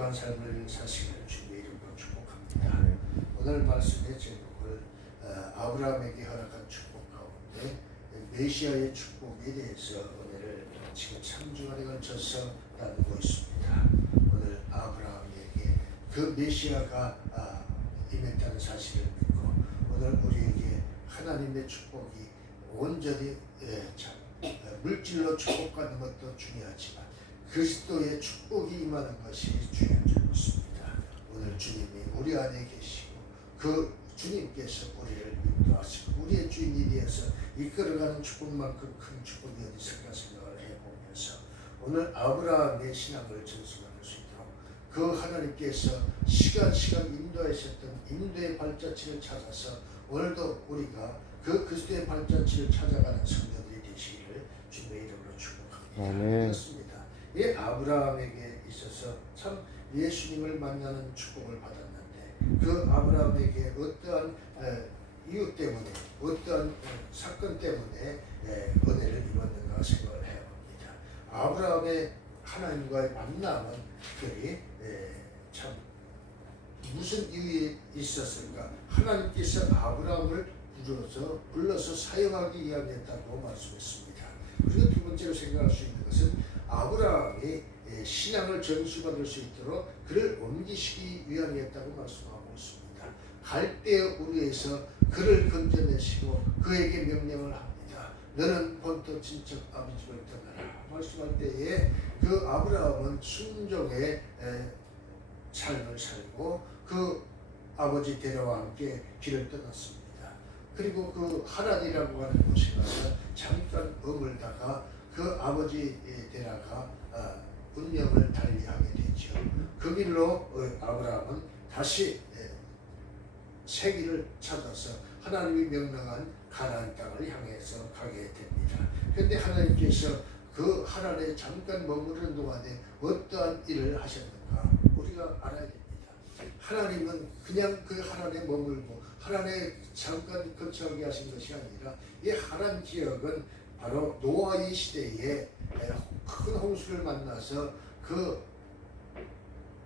순종한 삶을 사시기를 주님의 이름으로 축복합니다. 오늘 말씀의 제목을 아브라함에게 허락한 축복 가운데 메시아의 축복에 대해서 오늘 지금 3주간에 걸쳐서 나누고 있습니다. 오늘 아브라함에게 그 메시아가 임했다는 사실을 믿고 오늘 우리에게 하나님의 축복이 온전히 물질로 축복받는 것도 중요하지만 그리스도의 축복이 임하는 것이 중요한 줄 믿습니다. 오늘 주님이 우리 안에 계시고 그 주님께서 우리를 인도하시고 우리의 주인이 되어서 이끌어가는 축복만큼 큰 축복이 어디 있을까 생각을 해보면서 오늘 아브라함의 신앙을 전수받을 수 있도록 그 하나님께서 시간 인도하셨던 인도의 발자취를 찾아서 오늘도 우리가 그 그리스도의 발자취를 찾아가는 성도들이 되시기를 주님의 이름으로 축복합니다. 그렇습니다. 이 아브라함에게 있어서 참 예수님을 만나는 축복을 받았는데 그 아브라함에게 어떠한 이유 때문에 어떠한 사건 때문에 은혜를 입었는가 생각을 해봅니다. 아브라함의 하나님과의 만남은 특별히 참 무슨 이유에 있었을까? 하나님께서 아브라함을 불러서 사용하기 위함이었다고 말씀했습니다. 그리고 두 번째로 생각할 수 있는 것은 아브라함이 신앙을 전수받을 수 있도록 그를 옮기시기 위함이었다고 말씀하고 있습니다. 갈대아 우르에서 그를 건져내시고 그에게 명령을 합니다. 너는 본토 친척 아비 집을 떠나라 말씀할 때에 그 아브라함은 순종의 삶을 살고 그 아버지 데려와 함께 길을 떠났습니다. 그리고 그 하란이라고 하는 곳에 가서 잠깐 머물다가 그 아버지 데라가 운명을 달리하게 되죠. 그 길로 아브라함은 다시 새 길을 찾아서 하나님이 명령한 가나안 땅을 향해서 가게 됩니다. 그런데 하나님께서 그 하란에 잠깐 머무르는 동안에 어떠한 일을 하셨는가 우리가 알아야 됩니다. 하나님은 그냥 그 하란에 머물고 하란에 잠깐 거처하게 하신 것이 아니라 이 하란 지역은 바로 노아의 시대에 큰 홍수를 만나서 그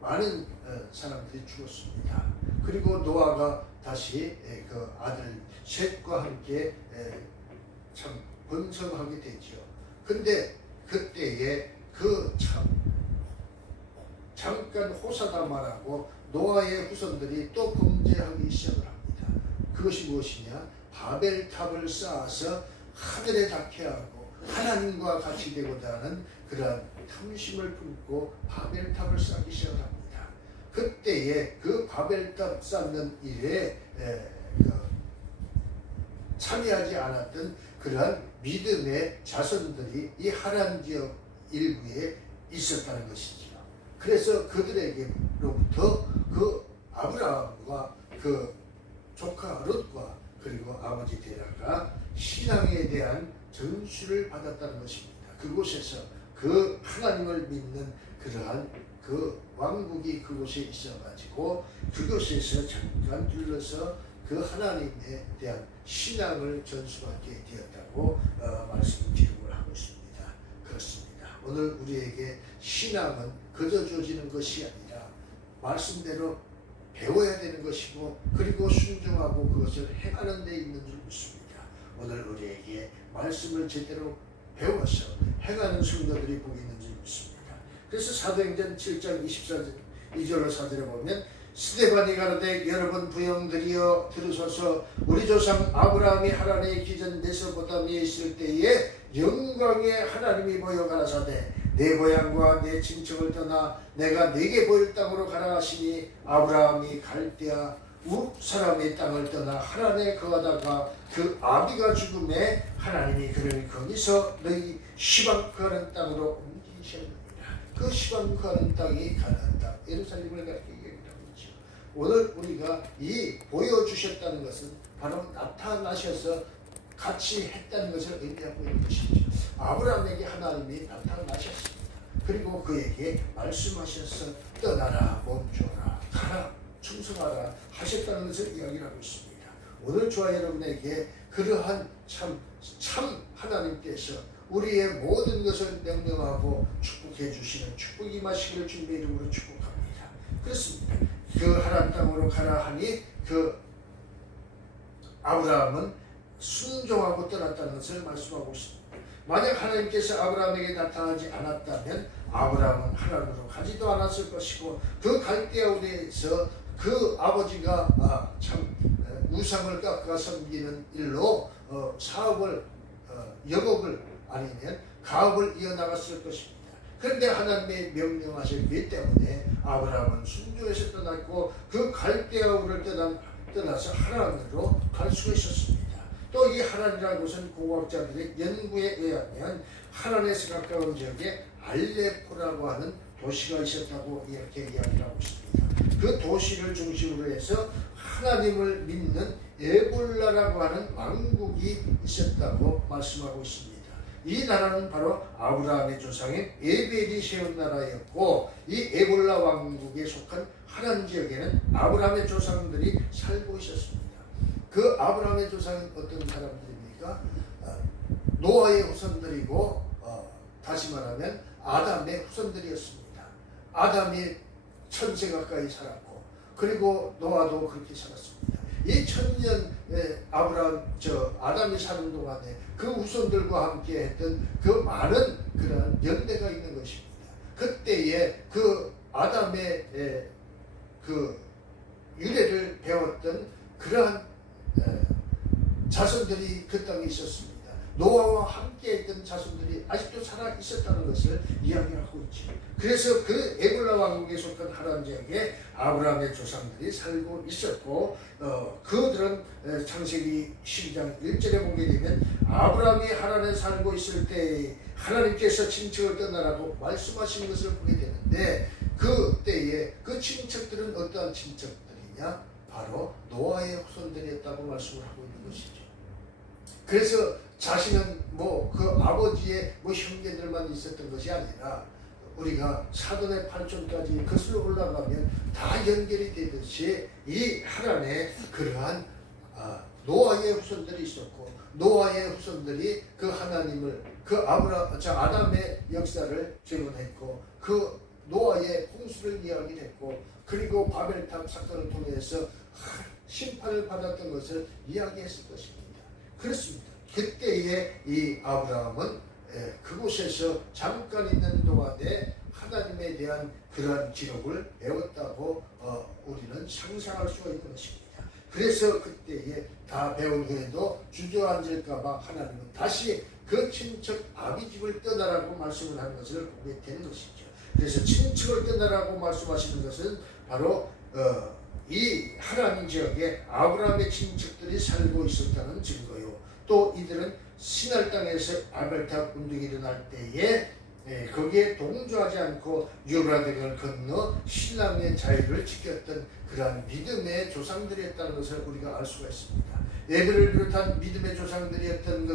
많은 사람들이 죽었습니다. 그리고 노아가 다시 그 아들 셋과 함께 참 번성하게 되죠. 근데 그때에 그 잠깐 호사다 말하고 노아의 후손들이 또 범죄하기 시작을 합니다. 그것이 무엇이냐? 바벨탑을 쌓아서 하늘에 닿게 하고 하나님과 같이 되고자 하는 그러한 탐심을 품고 바벨탑을 쌓기 시작을 합니다. 그때에 그 바벨탑 쌓는 일에 참여하지 않았던 그러한 믿음의 자손들이 이 하란 지역 일부에 있었다는 것이죠. 그래서 그들에게로부터 그 아브라함과 그 조카 롯과 그리고 아버지 데라가 신앙에 대한 전수를 받았다는 것입니다. 그곳에서 그 하나님을 믿는 그러한 그 왕국이 그곳에 있어가지고 그곳에서 잠깐 둘러서 그 하나님에 대한 신앙을 전수받게 되었다고 말씀을 기록을 하고 있습니다. 그렇습니다. 오늘 우리에게 신앙은 그저 주어지는 것이 아니라 말씀대로 배워야 되는 것이고 그리고 순종하고 그것을 행하는 데 있는 줄 믿습니다. 오늘 우리에게 말씀을 제대로 배워서 행하는 성도들이 복이 있는 줄 믿습니다. 그래서 사도행전 7장 22절 4절에 보면 스데반이 가로되 여러분 부형들이여 들으소서 우리 조상 아브라함이 하란에 기전 메소포타미아에 있을 때에 영광의 하나님이 보여 가라사대 내 고향과 내 친척을 떠나 내가 네게 보일 땅으로 가라 하시니 아브라함이 갈대아 우 사람의 땅을 떠나 하란에 거하다가 그 아비가 죽음에 하나님이 그를 거기서 너희 시방 거하는 땅으로 옮기셨느니라. 그 시방 거하는 땅이 가나안 땅 예루살렘을 가리켜 얘기하고 있죠. 오늘 우리가 이 보여주셨다는 것은 바로 나타나셔서 같이 했다는 것을 의미하고 있는 것이죠. 아브라함에게 하나님이 나타나셨습니다. 그리고 그에게 말씀하셔서 떠나라 멈춰라 가라 충성하라 하셨다는 것을 이야기를 하고 있습니다. 오늘 저와 여러분에게 그러한 참 하나님께서 우리의 모든 것을 명령하고 축복해 주시는 축복이 임하시기를 주님의 이름으로 축복합니다. 그렇습니다. 그 하란 땅으로 가라 하니 그 아브라함은 순종하고 떠났다는 것을 말씀하고 있습니다. 만약 하나님께서 아브라함에게 나타나지 않았다면 아브라함은 하란으로 가지도 않았을 것이고 그 갈대아 우리에서 그 아버지가 참 우상을 깎아 섬기는 일로 사업을 영업을 아니면 가업을 이어나갔을 것입니다. 그런데 하나님의 명령하셨기 때문에 아브라함은 순종에서 떠났고 그 갈대아우를 떠나서 하란으로 갈 수가 있었습니다. 또 이 하란이라는 곳은 공학자들의 연구에 의하면 하란에서 가까운 지역에 알레포라고 하는 도시가 있었다고 이렇게 이야기를 하고 있습니다. 그 도시를 중심으로 해서 하나님을 믿는 에볼라라고 하는 왕국이 있었다고 말씀하고 있습니다. 이 나라는 바로 아브라함의 조상인 에벨이 세운 나라였고 이 에볼라 왕국에 속한 하란 지역에는 아브라함의 조상들이 살고 있었습니다. 그 아브라함의 조상은 어떤 사람들입니까? 노아의 후손들이고 다시 말하면 아담의 후손들이었습니다. 아담이 1000세 가까이 살았고 그리고 노아도 그렇게 살았습니다. 이 1000년 아담이 사는 동안에 그 후손들과 함께 했던 그 많은 그런 연대가 있는 것입니다. 그때에 그 아담의 그 유래를 배웠던 그러한 자손들이 그 땅에 있었습니다. 노아와 함께 했던 자손들이 아직도 살아 있었다는 것을 이야기하고 있죠. 그래서 그 에볼라 왕국에 속한 하란 지역에 아브라함의 조상들이 살고 있었고 그들은 창세기 12장 1절에 보게 되면 아브라함이 하란에 살고 있을 때 하나님께서 친척을 떠나라고 말씀하신 것을 보게 되는데 그때에 그 친척들은 어떠한 친척들이냐? 바로 노아의 후손들이었다고 말씀을 하고 있는 것이죠. 그래서 자신은 그 아버지의 형제들만 있었던 것이 아니라 우리가 사돈의 팔촌까지 거슬러 올라가면 다 연결이 되듯이 이 하란에 그러한 노아의 후손들이 있었고 노아의 후손들이 그 하나님을 아담의 역사를 증언했고 그 노아의 홍수를 이야기했고 그리고 바벨탑 사건을 통해서 심판을 받았던 것을 이야기했을 것입니다. 그렇습니다. 그때에 이 아브라함은 그곳에서 잠깐 있는 동안에 하나님에 대한 그러한 기록을 배웠다고 우리는 상상할 수가 있는 것입니다. 그래서 그때에 다 배운 후에도 주저앉을까봐 하나님은 다시 그 친척 아비집을 떠나라고 말씀을 하는 것을 보게 되는 것이죠. 그래서 친척을 떠나라고 말씀하시는 것은 바로 이 하란 지역에 아브라함의 친척들이 살고 있었다는 증거요. 또 이들은 시날 땅에서 아벨탑 운동이 일어날 때에 거기에 동조하지 않고 유브라데강을 건너 신랑의 자유를 지켰던 그러한 믿음의 조상들이었다는 것을 우리가 알 수가 있습니다. 얘들을 비롯한 믿음의 조상들이었던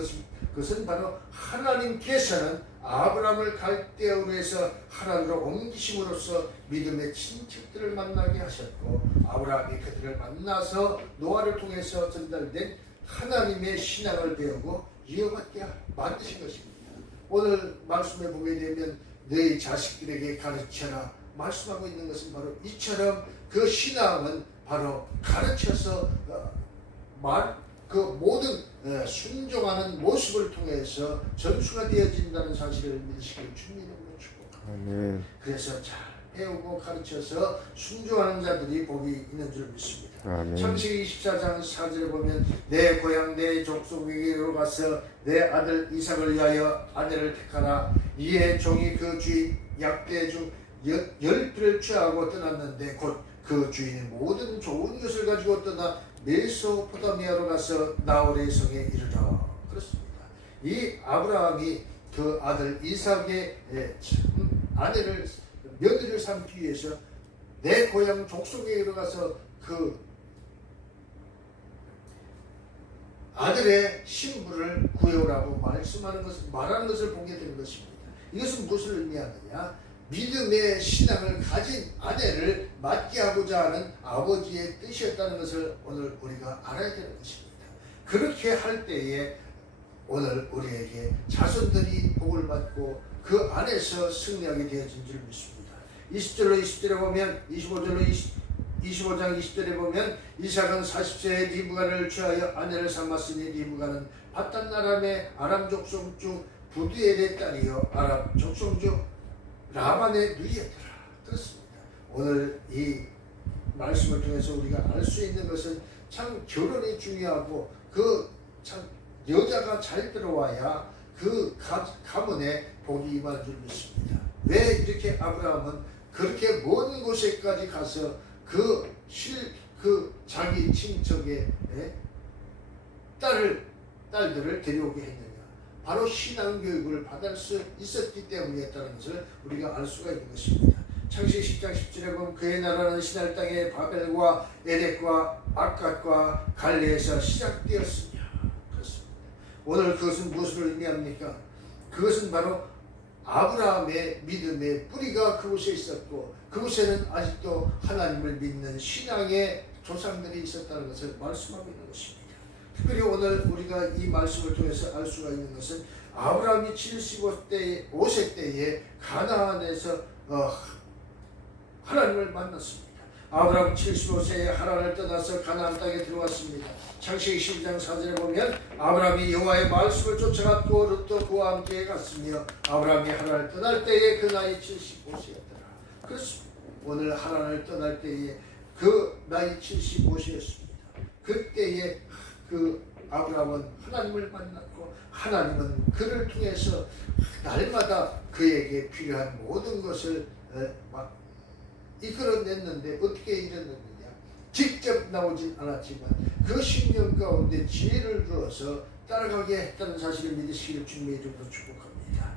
것은 바로 하나님께서는 아브라함을 갈대아우르에서 하란으로 옮기심으로써 믿음의 친척들을 만나게 하셨고 아브라함이 그들을 만나서 노아를 통해서 전달된 하나님의 신앙을 배우고 이어받게 만드신 것입니다. 오늘 말씀에 보게 되면 너희 자식들에게 가르쳐라 말씀하고 있는 것은 바로 이처럼 그 신앙은 바로 가르쳐서 그 모든 순종하는 모습을 통해서 전수가 되어진다는 사실을 믿으시길 주님으로 축복합니다. 그래서 잘 배우고 가르쳐서 순종하는 자들이 복이 있는 줄 믿습니다. 아멘. 창세기 24장 4절에 보면 내 고향 내 족속에게로 가서 내 아들 이삭을 위하여 아내를 택하라. 이에 종이 그 주인 약대 중 10배를 취하고 떠났는데 곧 그 주인이 모든 좋은 것을 가지고 떠나 메소포타미아로 가서 나홀의 성에 이르러. 그렇습니다. 이 아브라함이 그 아들 이삭의 아내를 며느리를 삼기 위해서 내 고향 족속에 이르러가서 그 아들의 신부를 구해오라고 말하는 것을 보게 되는 것입니다. 이것은 무엇을 의미하느냐? 믿음의 신앙을 가진 아내를 맞게 하고자 하는 아버지의 뜻이었다는 것을 오늘 우리가 알아야 되는 것입니다. 그렇게 할 때에 오늘 우리에게 자손들이 복을 받고 그 안에서 승리하게 되어진 줄 믿습니다. 20절에 보면 25장 20절에 보면 이삭은 40세에 리브가를 취하여 아내를 삼았으니 리브가는 바단 아람의 아람 족속 중 부두엘의 딸이요 아람 족속 중 라반의 누이였더라. 그렇습니다. 오늘 이 말씀을 통해서 우리가 알 수 있는 것은 참 결혼이 중요하고 그 참 여자가 잘 들어와야 그 가문에 복이 임할 줄 믿습니다. 왜 이렇게 아브라함은 그렇게 먼 곳에까지 가서 그 자기 친척의 딸들을 데려오게 했느냐? 바로 신앙 교육을 받을 수 있었기 때문이었다는 것을 우리가 알 수가 있는 것입니다. 창세기 10장 10절에 보면 그의 나라는 시날 땅의 바벨과 에렉과 아갓과 갈레에서 시작되었으며 그렇습니다. 오늘 그것은 무엇을 의미합니까? 그것은 바로 아브라함의 믿음의 뿌리가 그곳에 있었고 그곳에는 아직도 하나님을 믿는 신앙의 조상들이 있었다는 것을 말씀하고 있는 것입니다. 특별히 오늘 우리가 이 말씀을 통해서 알 수가 있는 것은 아브라함이 75세 때에 가나안에서 하나님을 만났습니다. 아브라함 75세에 하란을 떠나서 가나안 땅에 들어왔습니다. 창세기 12장 4절에 보면 아브라함이 여호와의 말씀을 쫓아갔고 롯도 그와 함께 갔으며 아브라함이 하란을 떠날 때에 그 나이 75세였더라. 그렇습니다. 오늘 하란을 떠날 때에 그 나이 75세였습니다. 그때에 그 아브라함은 하나님을 만났고 하나님은 그를 통해서 날마다 그에게 필요한 모든 것을 이끌어냈는데 어떻게 이뤘느냐? 직접 나오진 않았지만 그 10년 가운데 지혜를 주어서 따라가게 했다는 사실을 믿으시기를 주님의 이름으로 축복합니다.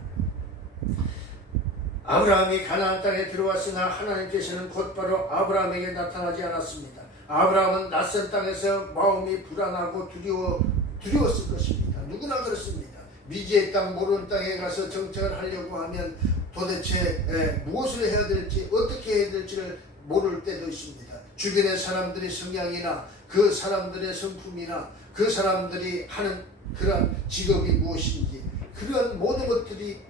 아브라함이 가나안 땅에 들어왔으나 하나님께서는 곧바로 아브라함에게 나타나지 않았습니다. 아브라함은 낯선 땅에서 마음이 불안하고 두려웠을 것입니다. 누구나 그렇습니다. 미지의 땅 모르는 땅에 가서 정착을 하려고 하면 도대체 무엇을 해야 될지 어떻게 해야 될지를 모를 때도 있습니다. 주변의 사람들의 성향이나 그 사람들의 성품이나 그 사람들이 하는 그런 직업이 무엇인지 그런 모든 것들이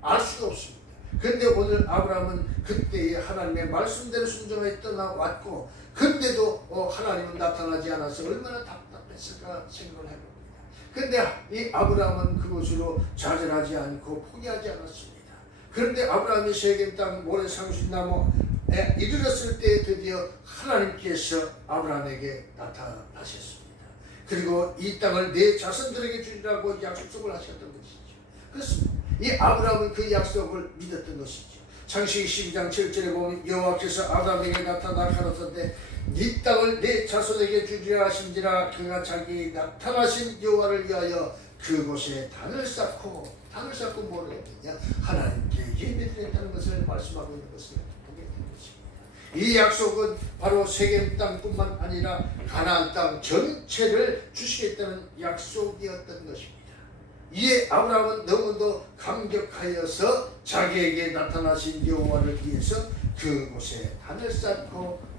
알 수가 없습니다. 그런데 오늘 아브라함은 그때의 하나님의 말씀대로 순종하여 떠나왔고 근데도 하나님은 나타나지 않아서 얼마나 답답했을까 생각을 해봅니다. 그런데 이 아브라함은 그것으로 좌절하지 않고 포기하지 않았습니다. 그런데 아브라함이 세겜 땅 모래상수나무에 이르렀을 때 드디어 하나님께서 아브라함에게 나타나셨습니다. 그리고 이 땅을 내 자손들에게 주리라고 약속을 하셨던 것이죠. 그렇습니다. 이 아브라함은 그 약속을 믿었던 것이죠. 창세기 12장 7절에 보면 여호와께서 아브라함에게 나타나 가로되 이 땅을 내 자손에게 주리라 하신지라 그가 자기 나타나신 여호와를 위하여 그곳에 단을 쌓고 뭐를 했느냐? 하나님께 예배드렸다는 것을 말씀하고 있는 것을 보게 된 것입니다. 이 약속은 바로 세겜 땅뿐만 아니라 가나안 땅 전체를 주시겠다는 약속이었던 것입니다. 이에 아브라함은 너무도 감격하여서 자기에게 나타나신 여호와를 위해서 그곳에 단을 쌓고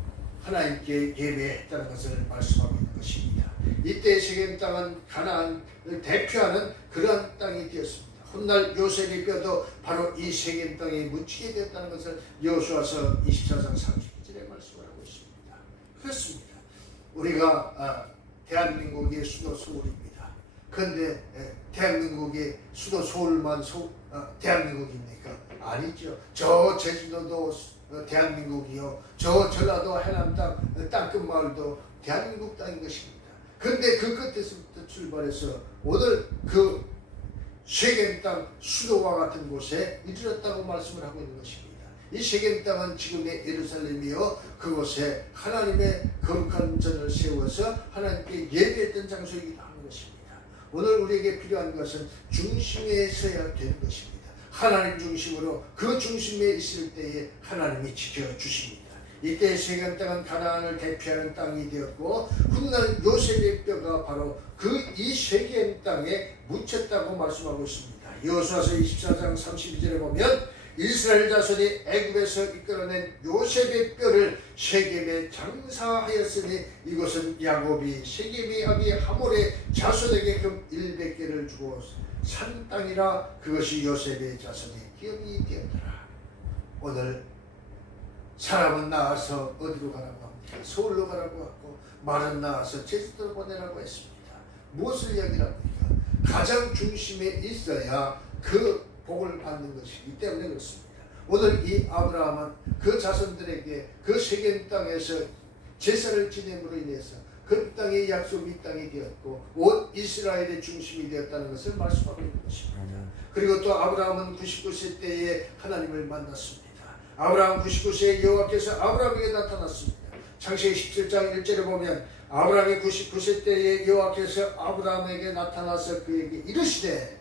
하나님께 예배했다는 것을 말씀하고 있는 것입니다. 이때 세겜 땅은 가나안을 대표하는 그러한 땅이 되었습니다. 훗날 요셉의 뼈도 바로 이 세겜 땅에 묻히게 됐다는 것을 여호수아서 24장 32절에 말씀을 하고 있습니다. 그렇습니다. 우리가 대한민국의 수도 서울입니다. 그런데 대한민국의 수도 서울만 대한민국입니까? 아니죠. 저 제주도도 대한민국이요. 저 전라도 해남 땅끝 마을도 대한민국 땅인 것입니다. 그런데 그 끝에서부터 출발해서 오늘 그 세겜 땅 수도와 같은 곳에 이르렀다고 말씀을 하고 있는 것입니다. 이 세겜 땅은 지금의 예루살렘이요. 그곳에 하나님의 거룩한 전을 세워서 하나님께 예배했던 장소이기도 하는 것입니다. 오늘 우리에게 필요한 것은 중심에 서야 되는 것입니다. 하나님 중심으로 그 중심에 있을 때에 하나님이 지켜주십니다. 이때 세겜 땅은 가나안을 대표하는 땅이 되었고 훗날 요셉의 뼈가 바로 이 세겜 땅에 묻혔다고 말씀하고 있습니다. 여호수아서 24장 32절에 보면 이스라엘 자손이 애굽에서 이끌어낸 요셉의 뼈를 세겜에 장사하였으니 이것은 야곱이 세겜의 아비 하몰의 자손에게 금 100개를 주고 산 땅이라 그것이 요셉의 자손의 기업이 되었더라. 오늘 사람은 나와서 어디로 가라고 합니까? 서울로 가라고 하고 말은 나와서 제주도로 보내라고 했습니다. 무엇을 이야기합니까? 가장 중심에 있어야 그 복을 받는 것이기 때문에 그렇습니다. 오늘 이 아브라함은 그 자손들에게 그 세겜 땅에서 제사를 지냄으로 인해서 그 땅의 약속의 땅이 되었고 온 이스라엘의 중심이 되었다는 것을 말씀하고 있는 것입니다. 그리고 또 아브라함은 99세 때에 하나님을 만났습니다. 아브라함 99세에 여호와께서 아브라함에게 나타났습니다. 창세기 17장 1절에 보면 아브라함이 99세 때에 여호와께서 아브라함에게 나타나서 그에게 이르시되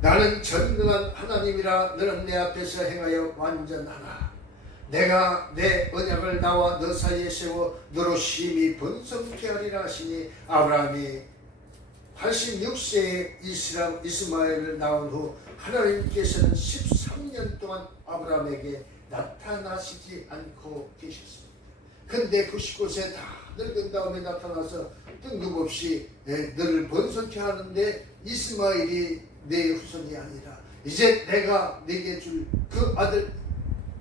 나는 전능한 하나님이라 너는 내 앞에서 행하여 완전하라. 내가 내 언약을 나와 너 사이에 세워 너로 심히 번성케 하리라 하시니 아브라함이 86세에 이스마엘을 낳은 후 하나님께서는 13년 동안 아브라함에게 나타나시지 않고 계셨습니다. 근데 99세 다 늙은 다음에 나타나서 뜬금없이 너를 번성케 하는데 이스마엘이 내 후손이 아니라 이제 내가 네게 줄 그 아들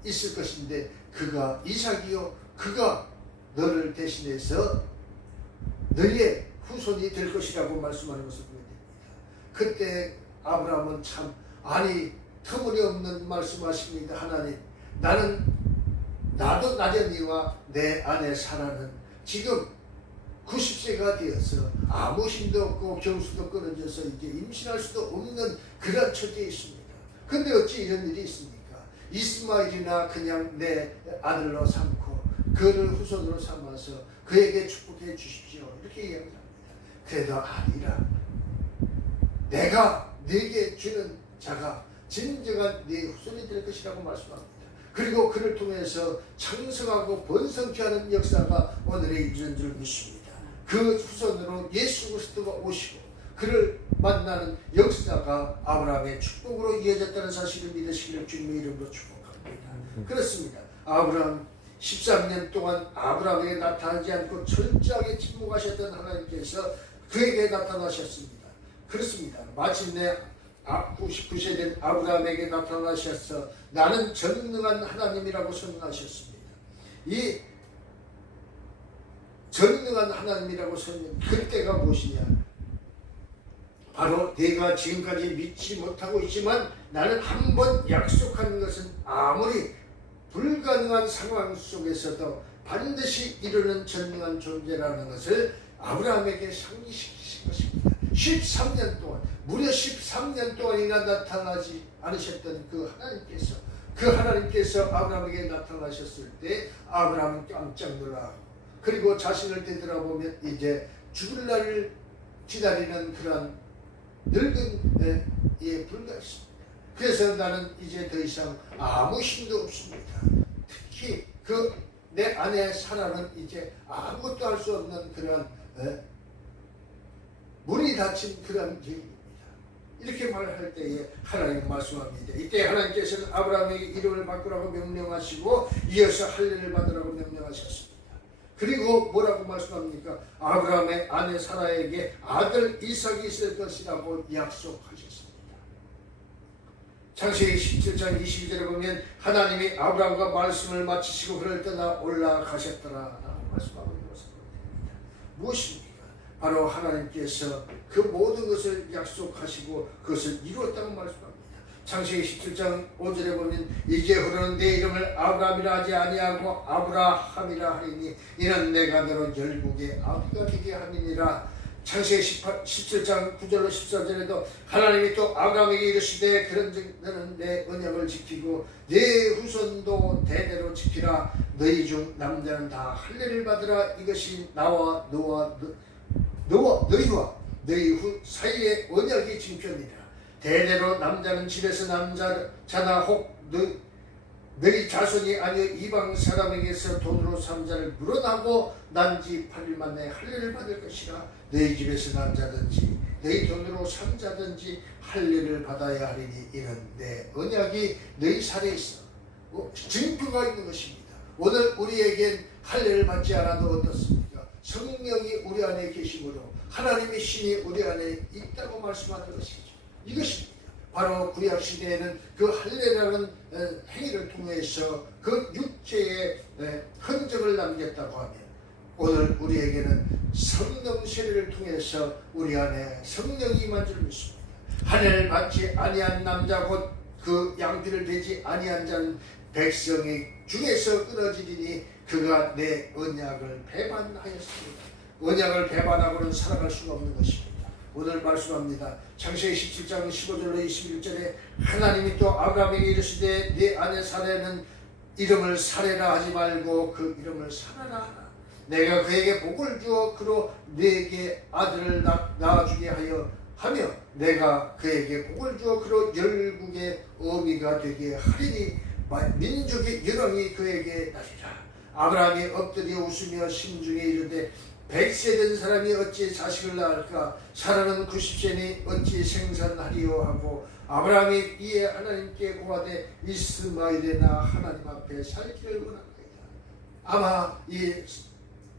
있을 것인데 그가 이삭이요 그가 너를 대신해서 너의 후손이 될 것이라고 말씀하는 것을 보게 됩니다. 그때 아브라함은 참 터무니없는 말씀하십니다. 하나님, 나도 나련이와 내 아내 사라는 지금 90세가 되어서 아무 힘도 없고 경수도 끊어져서 이제 임신할 수도 없는 그런 처지에 있습니다. 근데 어찌 이런 일이 있습니까? 이스마엘이나 그냥 내 아들로 삼고 그를 후손으로 삼아서 그에게 축복해 주십시오. 이렇게 이야기합니다. 그래도 아니라 내가 네게 주는 자가 진정한 네 후손이 될 것이라고 말씀합니다. 그리고 그를 통해서 창성하고 번성케 하는 역사가 오늘에 이르는 줄 믿습니다. 그 후손으로 예수 그리스도가 오시고 그를 만나는 역사가 아브라함의 축복으로 이어졌다는 사실을 믿으시기를 주님의 이름으로 축복합니다. 그렇습니다. 아브라함 13년 동안 아브라함에게 나타나지 않고 철저하게 침묵하셨던 하나님께서 그에게 나타나셨습니다. 그렇습니다. 마침내 99세 된 아브라함에게 나타나셔서 나는 전능한 하나님이라고 선언하셨습니다. 이 전능한 하나님이라고 선언, 그때가 무엇이냐? 바로 내가 지금까지 믿지 못하고 있지만 나는 한 번 약속한 것은 아무리 불가능한 상황 속에서도 반드시 이루는 전능한 존재라는 것을 아브라함에게 상기시키신 것입니다. 13년 동안, 무려 13년 동안이나 나타나지 않으셨던 그 하나님께서 아브라함에게 나타나셨을 때 아브라함은 깜짝 놀라고 그리고 자신을 되돌아보면 이제 죽을 날을 기다리는 그런 늙은 예 불과했습니다. 그래서 나는 이제 더 이상 아무 힘도 없습니다. 특히 내 아내 사라는 이제 아무것도 할 수 없는 그런 문이 닫힌 그런 길입니다. 이렇게 말할 때에 하나님 말씀합니다. 이때 하나님께서는 아브라함에게 이름을 바꾸라고 명령하시고 이어서 할례를 받으라고 명령하셨습니다. 그리고 뭐라고 말씀합니까? 아브라함의 아내 사라에게 아들 이삭이 있을 것이라고 약속하셨습니다. 창세기 17장 22절에 보면 하나님이 아브라함과 말씀을 마치시고 그를 떠나 올라가셨더라 라고 말씀하고 있는 것을 보입니다. 무엇입니까? 바로 하나님께서 그 모든 것을 약속하시고 그것을 이루었다고 말씀합니다. 창세기 17장 5절에 보면 이제 흐르는 내 이름을 아브라함이라 하지 아니하고 아브라함이라 하리니 이는 내가 너로 열국의 아비가 되게 함이니라. 창세기 17장 9절로 14절에도 하나님이 또 아브라함에게 이르시되 그런즉 너는 내 언약을 지키고 내 후손도 대대로 지키라. 너희 중 남자는 다 할례를 받으라. 이것이 나와 너희와 너희 후 사이의 언약이 징표니라. 대대로 남자는 집에서 남자나 혹 너희 자손이 아니여 이방 사람에게서 돈으로 삼자를 물어나고 난지 8일 만에 할례를 받을 것이라. 너희 집에서 남자든지 너희 돈으로 삼자든지 할례를 받아야 하리니 이는 내 언약이 너희 살에 있어 증표가 있는 것입니다. 오늘 우리에겐 할례를 받지 않아도 어떻습니까? 성령이 우리 안에 계심으로 하나님의 신이 우리 안에 있다고 말씀하는 것이죠. 이것입니다. 바로 구약 시대에는 그 할례라는 행위를 통해서 그 육체의 흔적을 남겼다고 하면, 오늘 우리에게는 성령 세례를 통해서 우리 안에 성령이 임한 줄 믿습니다. 하늘을 받지 아니한 남자 곧 그 양피를 베지 아니한 자는 백성이 중에서 끊어지리니 그가 내 언약을 배반하였습니다. 언약을 배반하고는 살아갈 수가 없는 것입니다. 오늘 말씀합니다. 창세기 17장 15절로 21절에 하나님이 또 아브라함에게 이르시되 네 아내 사레는 이름을 사레라 하지 말고 그 이름을 사라라 하라. 내가 그에게 복을 주어 그로 네게 아들을 낳아주게 하며 내가 그에게 복을 주어 그로 열국의 어미가 되게 하리니 민족의 열왕이 그에게 나리라. 아브라함이 엎드려 웃으며 심중에 이르되 100세 된 사람이 어찌 자식을 낳을까? 사라는 90세니 어찌 생산하리요 하고 아브라함이 이에 하나님께 고하되 이스마엘이나 하나님 앞에 살기를 원하나이다. 아마 이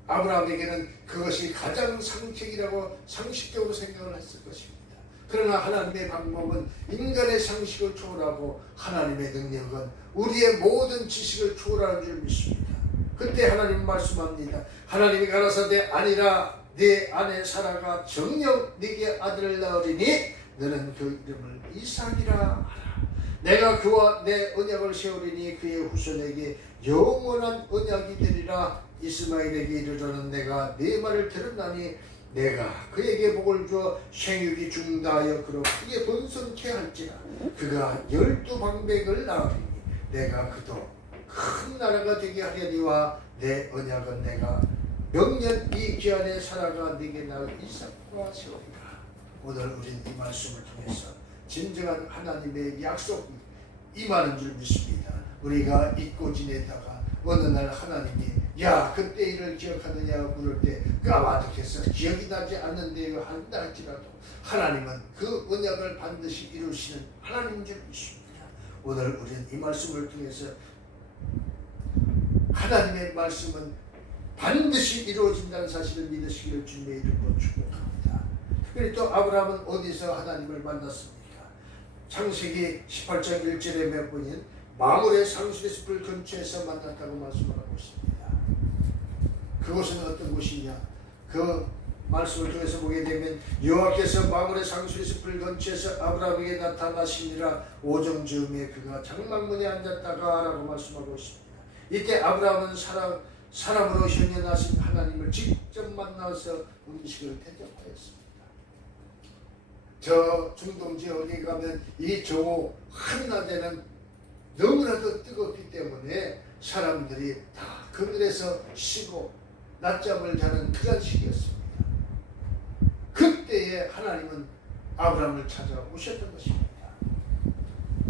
아브라함에게는 그것이 가장 상책이라고 상식적으로 생각을 했을 것입니다. 그러나 하나님의 방법은 인간의 상식을 초월하고 하나님의 능력은 우리의 모든 지식을 초월하는 줄 믿습니다. 그때 하나님 말씀합니다. 하나님이 가라사대 아니라 내 아내 사라가 정녕 네게 아들을 낳으리니 너는 그 이름을 이삭이라 하라. 내가 그와 내 언약을 세우리니 그의 후손에게 영원한 언약이 되리라. 이스마엘에게 이르러는 내가 네 말을 들었나니 내가 그에게 복을 주어 생육이 중다하여 그로 크게 번성케 할지라. 그가 12방백을 낳으리니 내가 그도 큰 나라가 되게 하려니와 내 언약은 내가 명년 이 기한에 사라가 네게 낳을 이삭과 세우리라. 오늘 우리는 이 말씀을 통해서 진정한 하나님의 약속이 임하는 줄 믿습니다. 우리가 잊고 지내다가 어느 날 하나님이 야 그때 일을 기억하느냐 물을 때 까마득해서 기억이 나지 않는데요 한다 할지라도 하나님은 그 언약을 반드시 이루시는 하나님인 줄 믿습니다. 오늘 우리는 이 말씀을 통해서 하나님의 말씀은 반드시 이루어진다는 사실을 믿으시기를 주님의 이름으로 축복합니다. 특별히 또 아브라함은 어디서 하나님을 만났습니까? 창세기 18장 1절에 몇 번인 마물의 상수리 숲을 근처에서 만났다고 말씀을 하고 있습니다. 그곳은 어떤 곳이냐? 그 말씀을 통해서 보게 되면 여호와께서 마물의 상수리 숲을 근처에서 아브라함에게 나타나시니라. 오정 즈음에 그가 장막문에 앉았다가 라고 말씀하고 있습니다. 이때 아브라함은 사람으로 현현하신 하나님을 직접 만나서 음식을 대접하였습니다. 저 중동 지역에 가면 이 정오 한낮에는 너무나도 뜨겁기 때문에 사람들이 다 그늘에서 쉬고 낮잠을 자는 그런 시기였습니다. 그때에 하나님은 아브라함을 찾아오셨던 것입니다.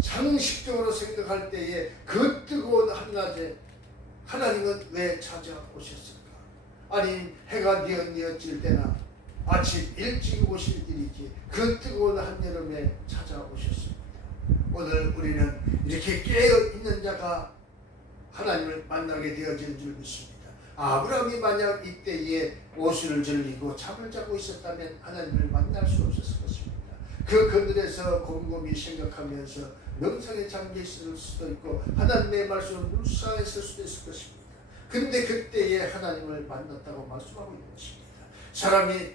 상식적으로 생각할 때에 그 뜨거운 한낮에 하나님은 왜 찾아오셨을까? 아니 해가 뉘엿뉘엿질 때나 아침 일찍 오실 일이지 그 뜨거운 한여름에 찾아오셨습니다. 오늘 우리는 이렇게 깨어있는 자가 하나님을 만나게 되어진 줄 믿습니다. 아브라함이 만약 이때에 옷을 절리고 잠을 자고 있었다면 하나님을 만날 수 없었을 것입니다. 그 그늘에서 곰곰이 생각하면서 명상에 잠겨 있을 수도 있고 하나님의 말씀을 묵상했을 수도 있을 것입니다. 근데 그때에 하나님을 만났다고 말씀하고 있는 것입니다. 사람이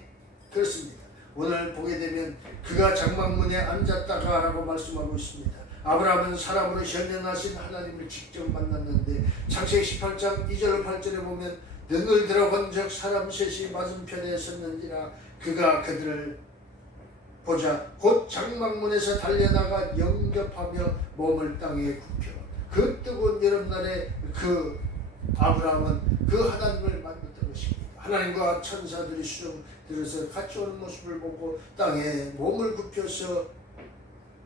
그렇습니다. 오늘 보게 되면 그가 장막문에 앉았다가 라고 말씀하고 있습니다. 아브라함은 사람으로 현현하신 하나님을 직접 만났는데 창세기 18장 2절 8절에 보면 눈을 들어본 적 사람 셋이 맞은편에 섰는지라 그가 그들을 보자 곧 장막문에서 달려나가 영접하며 몸을 땅에 굽혀 그 뜨거운 여름날에 그 아브라함은 그 하나님을 만났던 것입니다. 하나님과 천사들이 수정 들어서 같이 오는 모습을 보고 땅에 몸을 굽혀서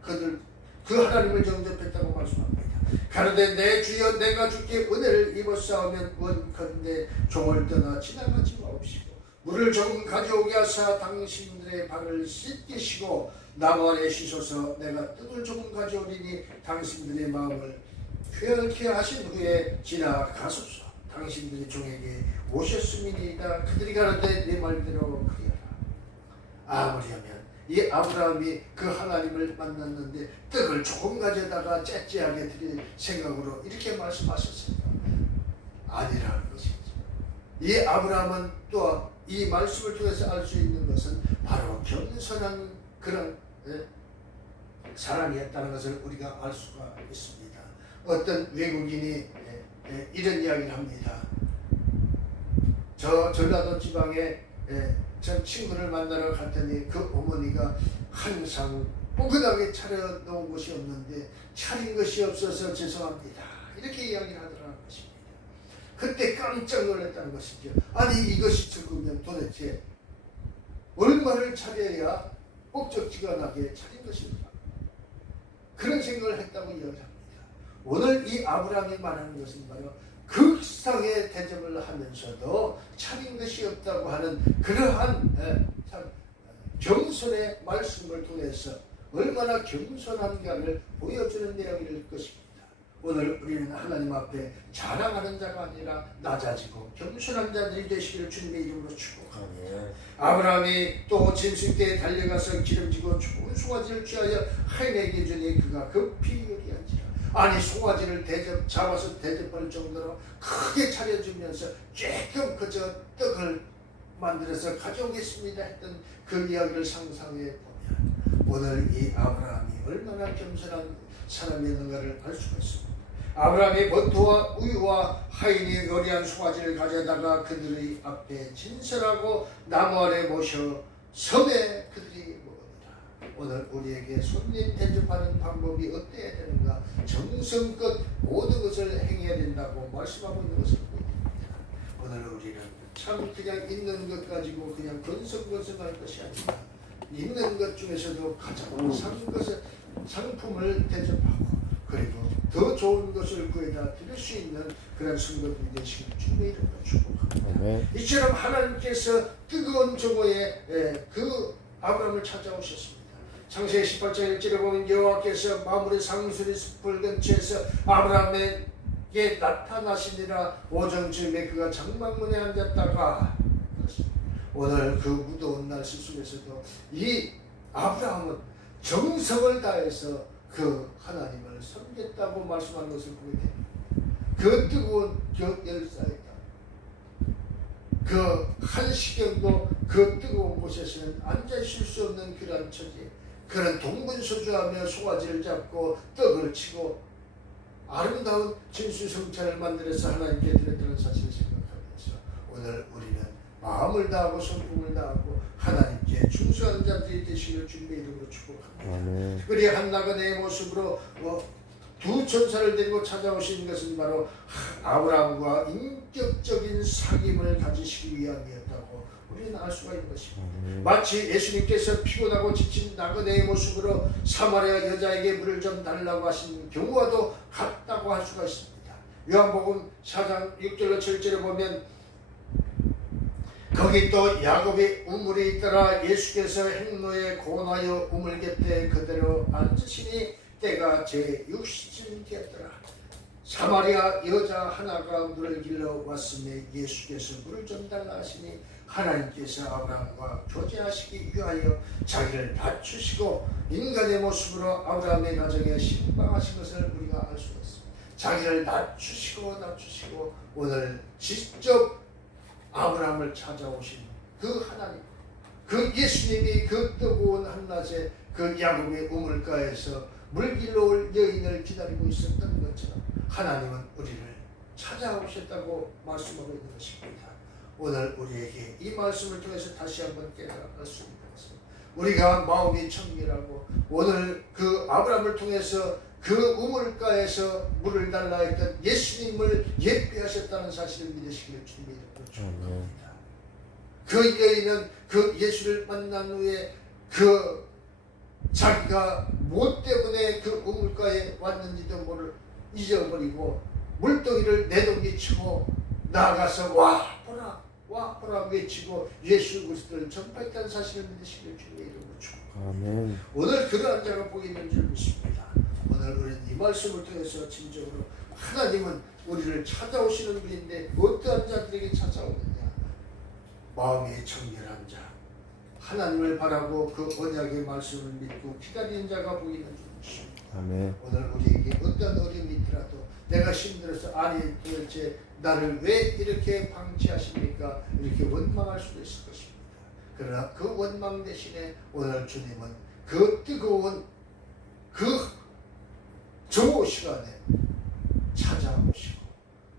그 하나님을 영접했다고 말씀합니다. 가로되 내 주여 내가 주께 은혜를 입었사오면 원컨대 종을 떠나 지나가지 마옵시고 물을 조금 가져오게 하사 당신들의 발을 씻기시고 나무 아래 씻어서 내가 떡을 조금 가져오리니 당신들의 마음을 쾌하게 하신 후에 지나가소서. 당신들이 종에게 오셨음이니이다. 그들이 가로되 네 말대로 그리하라. 아무리하면 이 아브라함이 그 하나님을 만났는데 떡을 조금 가져다가 째째하게 드릴 생각으로 이렇게 말씀하셨습니다. 아니라는 것이죠. 이 아브라함은 또 이 말씀을 통해서 알 수 있는 것은 바로 겸손한 그런 사람이었다는 것을 우리가 알 수가 있습니다. 어떤 외국인이 이런 이야기를 합니다. 저 전라도 지방에 전 친구를 만나러 갔더니 그 어머니가 항상 뽀근하게 차려놓은 것이 없는데 차린 것이 없어서 죄송합니다. 이렇게 이야기를 하더라는 것입니다. 그때 깜짝 놀랐다는 것이죠. 아니 이것이 적으면 도대체 얼마를 차려야 꼭적지근하게 차린 것일까? 그런 생각을 했다고 이야기합니다. 오늘 이 아브라함이 말하는 것은 바로 극상의 대접을 하면서도 차린 것이 없다고 하는 그러한 참 겸손의 말씀을 통해서 얼마나 겸손한가를 보여주는 내용일 것입니다. 오늘 우리는 하나님 앞에 자랑하는 자가 아니라 낮아지고 겸손한 자들이 되시기를 주님의 이름으로 축복합니다. 아브라함이 또 짐승대에 달려가서 기름지고 좋은 송아지를 취하여 하인에게 주니 그가 급히 요리한지라. 아니 송아지를 잡아서 대접할 정도로 크게 차려주면서 조금 그저 떡을 만들어서 가져오겠습니다 했던 그 이야기를 상상해 보면 오늘 이 아브라함이 얼마나 겸손한 사람이었는가를 알 수가 있습니다. 아브라함이 버터와 우유와 하인이 요리한 송아지를 가져다가 그들의 앞에 진설하고 나무 아래 모셔 섬에 그들이 먹었다. 오늘 우리에게 손님 대접하는 방법이 어때야 되는가? 정성껏 모든 것을 행해야 된다고 말씀하고 있는 것을 보입니다. 오늘 우리는 참 그냥 있는 것 가지고 그냥 건성건성할 것이 아니라 있는 것 중에서도 가장 산 것을 상품을 대접하고 그리고 더 좋은 것을 구해다 드릴 수 있는 그런 성도들이 되시길 주님의 이름으로 축복합니다. 이처럼 하나님께서 뜨거운 정오에 그 아브라함을 찾아오셨습니다. 창세기 18장 1절에 보면 여호와께서 마물의 상수리 숲을 근처에서 아브라함에게 나타나시니라. 오정쯤에 그가 장막문에 앉았다가 오늘 그 무더운 날씨 속에서도 이 아브라함은 정성을 다해서 그 하나님을 섬겼다고 말씀하는 것을 보게 됩니다. 그 뜨거운 열사이다. 그 한시경도 그 뜨거운 곳에서는 앉아있을 수 없는 그런 처지, 그런 동분서주하며 송아지를 잡고 떡을 치고 아름다운 진수성찬을 만들어서 하나님께 드렸다는 사실을 생각하면서 오늘 우리는 마음을 다하고 성품을 다하고 하나님께 충성한 자들이 되시기를 주님의 이름으로 축복합니다. 그리 한나그네의 모습으로 두 천사를 데리고 찾아오신 것은 바로 아브라함과 인격적인 사귐을 가지시기 위함이었다고 우리는 알 수가 있는 것입니다. 마치 예수님께서 피곤하고 지친 나그네의 모습으로 사마리아 여자에게 물을 좀 달라고 하신 경우와도 같다고 할 수가 있습니다. 요한복음 4장 6절로 7절에 보면 거기 또 야곱이 우물이 있더라. 예수께서 행로에 고나여 우물 곁에 그대로 앉으시니 때가 제6시쯤이었더라. 사마리아 여자 하나가 물을 길러 왔으니 예수께서 물을 좀 달라 하시니 하나님께서 아브라함과 교제하시기 위하여 자기를 낮추시고 인간의 모습으로 아브라함의 가정에 신방하신 것을 우리가 알 수가 있습니다. 자기를 낮추시고 오늘 직접 아브라함을 찾아오신 그 하나님, 그 예수님이 그 뜨거운 한낮에 그 야곱의 우물가에서 물길로 올 여인을 기다리고 있었던 것처럼 하나님은 우리를 찾아오셨다고 말씀하고 있는 것입니다. 오늘 우리에게 이 말씀을 통해서 다시 한번 깨달을 수 있는 것은 우리가 마음이 청결하고 오늘 그 아브라함을 통해서 그 우물가에서 물을 달라 했던 예수님을 예비하셨다는 사실을 믿으시기를 주님의 이름으로 축복합니다. 그 여인은 그 예수를 만난 후에 그 자기가 뭐 때문에 그 우물가에 왔는지도 모를 잊어버리고 물동이를 내동이치고 나아가서 와 보라 외치고 예수 그리스도를 전파했다는 사실을 믿으시기를 주님의 이름으로 축복합니다. 오늘 그러한 자가 보이는 줄 믿습니다. 오늘 우리는 이 말씀을 통해서 진정으로 하나님은 우리를 찾아오시는 분인데 어떠한 자들에게 찾아오느냐? 마음이 청결한 자, 하나님을 바라고 그 언약의 말씀을 믿고 기다리는 자가 복이 있는 줄이십니다. 아멘. 오늘 우리에게 어떤 어려움이 있더라도 내가 힘들어서 아니 도대체 나를 왜 이렇게 방치하십니까? 이렇게 원망할 수도 있을 것입니다. 그러나 그 원망 대신에 오늘 주님은 그 뜨거운 그 저 시간에 찾아오시고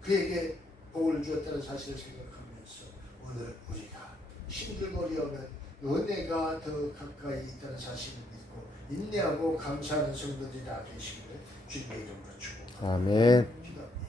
그에게 복을 주었다는 사실을 생각하면서 오늘 우리가 힘들고 어려우면 은혜가 더 가까이 있다는 사실을 믿고 인내하고 감사하는 성도들이 다 되시기를 주님의 이름으로 축복합니다. 아멘. 기도합니다.